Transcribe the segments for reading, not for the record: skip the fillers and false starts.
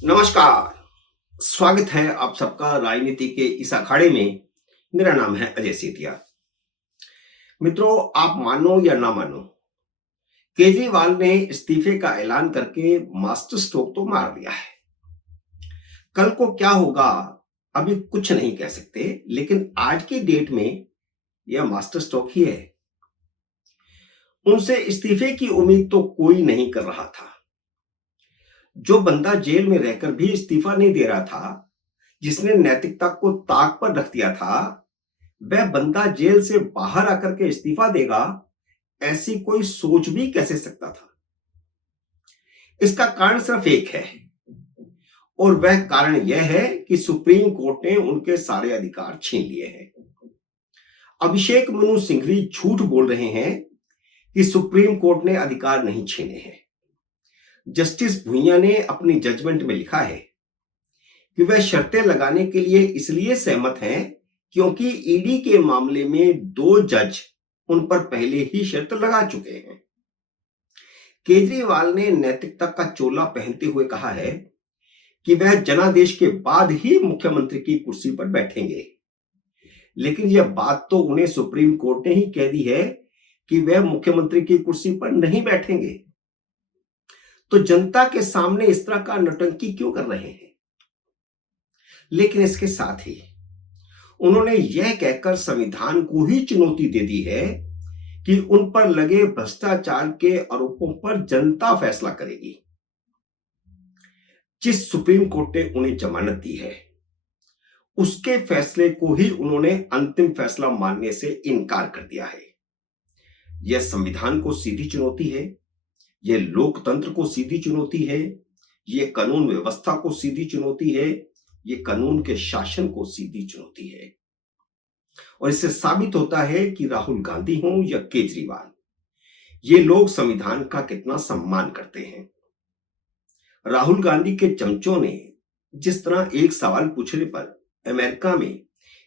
नमस्कार। स्वागत है आप सबका राजनीति के इस अखाड़े में। मेरा नाम है अजय सेठिया। मित्रों, आप मानो या ना मानो, केजरीवाल ने इस्तीफे का ऐलान करके मास्टर स्ट्रोक तो मार दिया है। कल को क्या होगा अभी कुछ नहीं कह सकते, लेकिन आज की डेट में यह मास्टर स्ट्रोक ही है। उनसे इस्तीफे की उम्मीद तो कोई नहीं कर रहा था। जो बंदा जेल में रहकर भी इस्तीफा नहीं दे रहा था, जिसने नैतिकता को ताक पर रख दिया था, वह बंदा जेल से बाहर आकर के इस्तीफा देगा, ऐसी कोई सोच भी कैसे सकता था। इसका कारण सिर्फ एक है, और वह कारण यह है कि सुप्रीम कोर्ट ने उनके सारे अधिकार छीन लिए हैं। अभिषेक मनु सिंघवी झूठ बोल रहे हैं कि सुप्रीम कोर्ट ने अधिकार नहीं छीने हैं। जस्टिस भुइयां ने अपनी जजमेंट में लिखा है कि वह शर्तें लगाने के लिए इसलिए सहमत हैं क्योंकि ईडी के मामले में 2 जज उन पर पहले ही शर्त लगा चुके हैं। केजरीवाल ने नैतिकता का चोला पहनते हुए कहा है कि वह जनादेश के बाद ही मुख्यमंत्री की कुर्सी पर बैठेंगे, लेकिन यह बात तो उन्हें सुप्रीम कोर्ट ने ही कह दी है कि वह मुख्यमंत्री की कुर्सी पर नहीं बैठेंगे। तो जनता के सामने इस तरह का नौटंकी क्यों कर रहे हैं? लेकिन इसके साथ ही उन्होंने यह कहकर संविधान को ही चुनौती दे दी है कि उन पर लगे भ्रष्टाचार के आरोपों पर जनता फैसला करेगी। जिस सुप्रीम कोर्ट ने उन्हें जमानत दी है, उसके फैसले को ही उन्होंने अंतिम फैसला मानने से इनकार कर दिया है। यह संविधान को सीधी चुनौती है, यह लोकतंत्र को सीधी चुनौती है, यह कानून व्यवस्था को सीधी चुनौती है, यह कानून के शासन को सीधी चुनौती है। और इससे साबित होता है कि राहुल गांधी हो या केजरीवाल, ये लोग संविधान का कितना सम्मान करते हैं। राहुल गांधी के चमचों ने जिस तरह एक सवाल पूछने पर अमेरिका में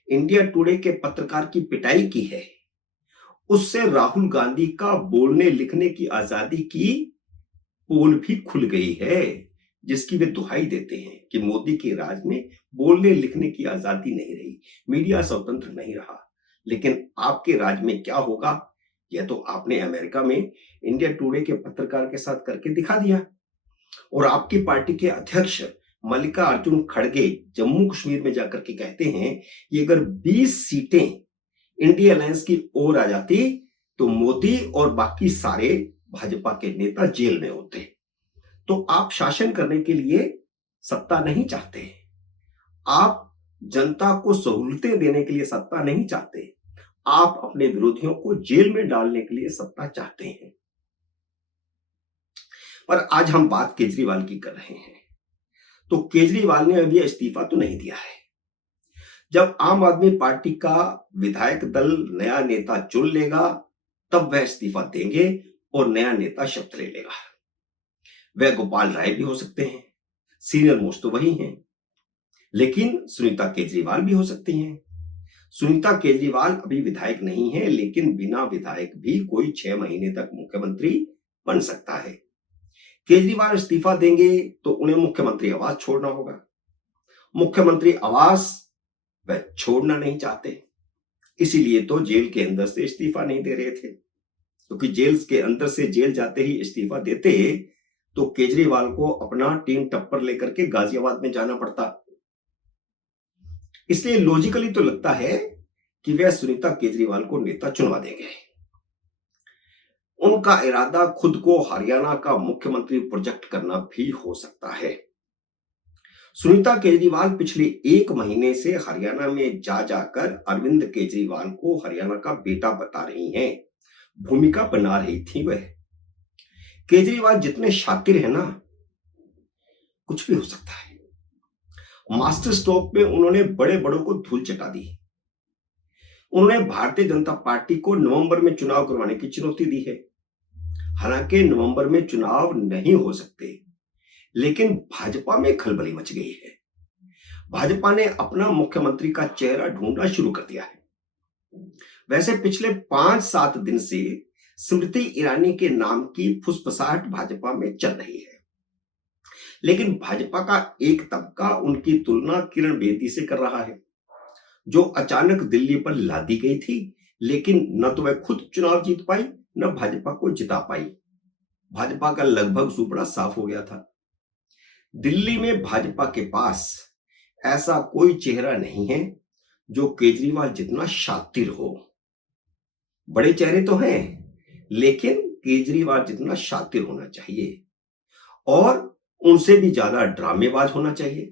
इंडिया टुडे के पत्रकार की पिटाई की है, उससे राहुल गांधी का बोलने लिखने की आजादी की पोल भी खुल गई है, जिसकी वे दुहाई देते हैं कि मोदी के राज में बोलने लिखने की आजादी नहीं रही, मीडिया स्वतंत्र नहीं रहा। लेकिन आपके राज में क्या होगा, यह तो आपने अमेरिका में इंडिया टुडे के पत्रकार के साथ करके दिखा दिया। और आपकी पार्टी के अध्यक्ष मल्लिकार्जुन खड़गे जम्मू कश्मीर में जाकर के कहते हैं कि अगर 20 सीटें इंडिया अलायंस की ओर आ जाती तो मोदी और बाकी सारे भाजपा के नेता जेल में होते। तो आप शासन करने के लिए सत्ता नहीं चाहते, आप जनता को सहूलतें देने के लिए सत्ता नहीं चाहते, आप अपने विरोधियों को जेल में डालने के लिए सत्ता चाहते हैं। पर आज हम बात केजरीवाल की कर रहे हैं, तो केजरीवाल ने अभी इस्तीफा तो नहीं दिया है। जब आम आदमी पार्टी का विधायक दल नया नेता चुन लेगा, तब वह इस्तीफा देंगे और नया नेता शपथ ले लेगा। वह गोपाल राय भी हो सकते हैं, सीनियर मोस्ट तो वही हैं, लेकिन सुनीता केजरीवाल भी हो सकती हैं। सुनीता केजरीवाल अभी विधायक नहीं है, लेकिन बिना विधायक भी कोई 6 महीने तक मुख्यमंत्री बन सकता है। केजरीवाल इस्तीफा देंगे तो उन्हें मुख्यमंत्री आवास छोड़ना होगा। मुख्यमंत्री आवास वह छोड़ना नहीं चाहते, इसीलिए तो जेल के अंदर से इस्तीफा नहीं दे रहे थे, क्योंकि जेल के अंदर से जेल जाते ही इस्तीफा देते तो केजरीवाल को अपना टीम टप्पर लेकर के गाजियाबाद में जाना पड़ता। इसलिए लॉजिकली तो लगता है कि वह सुनीता केजरीवाल को नेता चुनवा देंगे। उनका इरादा खुद को हरियाणा का मुख्यमंत्री प्रोजेक्ट करना भी हो सकता है। सुनीता केजरीवाल पिछले 1 महीने से हरियाणा में जा जाकर अरविंद केजरीवाल को हरियाणा का बेटा बता रही हैं, भूमिका बना रही थी वह। केजरीवाल जितने शातिर है ना, कुछ भी हो सकता है। मास्टर स्ट्रोक में उन्होंने बड़े बड़ों को धूल चटा दी। उन्होंने भारतीय जनता पार्टी को नवंबर में चुनाव करवाने की चुनौती दी है। हालांकि नवंबर में चुनाव नहीं हो सकते, लेकिन भाजपा में खलबली मच गई है। भाजपा ने अपना मुख्यमंत्री का चेहरा ढूंढना शुरू कर दिया है। वैसे पिछले 5-7 दिन से स्मृति ईरानी के नाम की फुसफुसाहट भाजपा में चल रही है, लेकिन भाजपा का एक तबका उनकी तुलना किरण बेदी से कर रहा है, जो अचानक दिल्ली पर लादी गई थी, लेकिन न तो वह खुद चुनाव जीत पाई न भाजपा को जिता पाई। भाजपा का लगभग सुपड़ा साफ हो गया था। दिल्ली में भाजपा के पास ऐसा कोई चेहरा नहीं है जो केजरीवाल जितना शातिर हो। बड़े चेहरे तो हैं, लेकिन केजरीवाल जितना शातिर होना चाहिए और उनसे भी ज्यादा ड्रामेबाज होना चाहिए।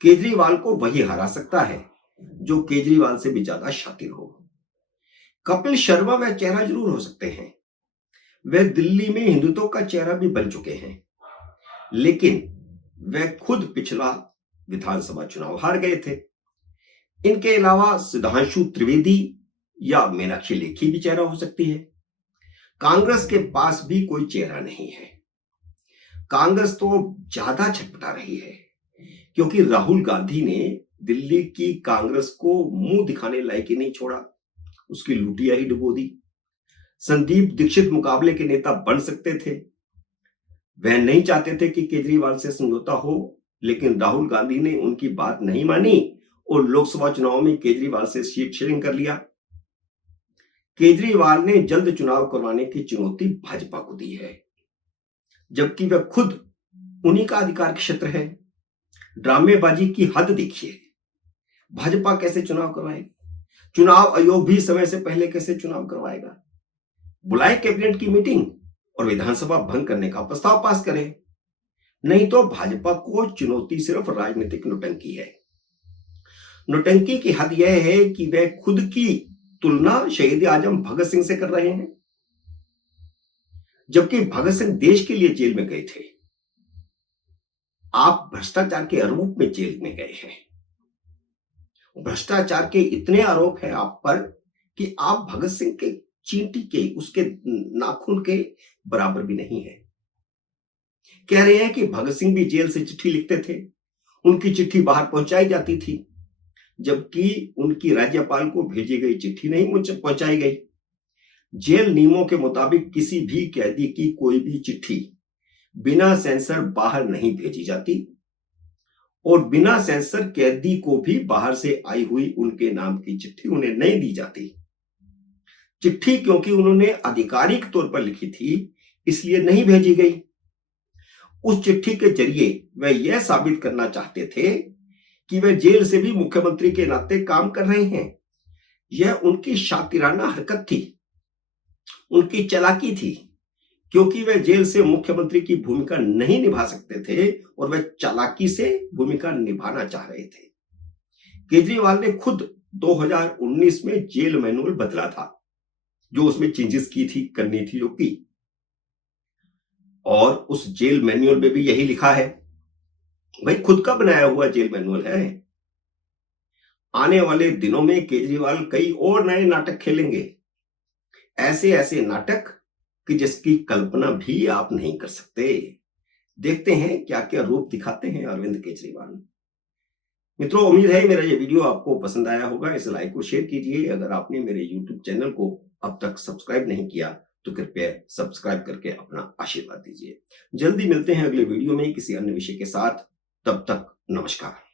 केजरीवाल को वही हरा सकता है जो केजरीवाल से भी ज्यादा शातिर हो। कपिल शर्मा वह चेहरा जरूर हो सकते हैं, वे दिल्ली में हिंदुत्व का चेहरा भी बन चुके हैं, लेकिन वह खुद पिछला विधानसभा चुनाव हार गए थे। इनके अलावा सुधांशु त्रिवेदी या मीनाक्षी लेखी भी चेहरा हो सकती है। कांग्रेस के पास भी कोई चेहरा नहीं है। कांग्रेस तो ज्यादा छटपटा रही है, क्योंकि राहुल गांधी ने दिल्ली की कांग्रेस को मुंह दिखाने लायक ही नहीं छोड़ा, उसकी लुटिया ही डुबो दी। संदीप दीक्षित मुकाबले के नेता बन सकते थे, वह नहीं चाहते थे कि केजरीवाल से समझौता हो, लेकिन राहुल गांधी ने उनकी बात नहीं मानी और लोकसभा चुनाव में केजरीवाल से सीट शेयरिंग कर लिया। केजरीवाल ने जल्द चुनाव करवाने की चुनौती भाजपा को दी है, जबकि वह खुद उन्हीं का अधिकार क्षेत्र है। ड्रामेबाजी की हद देखिए। भाजपा कैसे चुनाव करवाएगी? चुनाव आयोग भी समय से पहले कैसे चुनाव करवाएगा? बुलाए कैबिनेट की मीटिंग और विधानसभा भंग करने का प्रस्ताव पास करें। नहीं तो भाजपा को चुनौती सिर्फ राजनीतिक नौटंकी है। नौटंकी की हद यह है कि वे खुद की तुलना शहीद आजम भगत सिंह से कर रहे हैं, जबकि भगत सिंह देश के लिए जेल में गए थे। आप भ्रष्टाचार के आरोप में जेल में गए हैं। भ्रष्टाचार के इतने आरोप हैं आप पर कि आप भगत सिंह के चींटी के, उसके नाखून के बराबर भी नहीं है। कह रहे हैं कि भगत सिंह भी जेल से चिट्ठी लिखते थे, उनकी चिट्ठी बाहर पहुंचाई जाती थी, जबकि उनकी राज्यपाल को भेजी गई चिट्ठी नहीं पहुंचाई गई। जेल नियमों के मुताबिक किसी भी कैदी की कोई भी चिट्ठी बिना सेंसर बाहर नहीं भेजी जाती और बिना सेंसर कैदी को भी बाहर से आई हुई उनके नाम की चिट्ठी उन्हें नहीं दी जाती। चिट्ठी क्योंकि उन्होंने आधिकारिक तौर पर लिखी थी, इसलिए नहीं भेजी गई। उस चिट्ठी के जरिए वह यह साबित करना चाहते थे कि वह जेल से भी मुख्यमंत्री के नाते काम कर रहे हैं। यह उनकी शातिराना हरकत थी, उनकी चालाकी थी, क्योंकि वह जेल से मुख्यमंत्री की भूमिका नहीं निभा सकते थे और वह चालाकी से भूमिका निभाना चाह रहे थे। केजरीवाल ने खुद 2019 में जेल मैनुअल बदला था, जो उसमें चेंजेस करनी थी जो की, और उस जेल मैनुअल में भी यही लिखा है। भाई खुद का बनाया हुआ जेल मैनुअल है। आने वाले दिनों में केजरीवाल कई और नए नाटक खेलेंगे, ऐसे ऐसे नाटक कि जिसकी कल्पना भी आप नहीं कर सकते। देखते हैं क्या क्या रूप दिखाते हैं अरविंद केजरीवाल। मित्रों, उम्मीद है मेरा ये वीडियो आपको पसंद आया होगा। इसे लाइक और शेयर कीजिए। अगर आपने मेरे YouTube चैनल को अब तक सब्सक्राइब नहीं किया तो कृपया सब्सक्राइब करके अपना आशीर्वाद दीजिए। जल्दी मिलते हैं अगले वीडियो में किसी अन्य विषय के साथ। तब तक नमस्कार।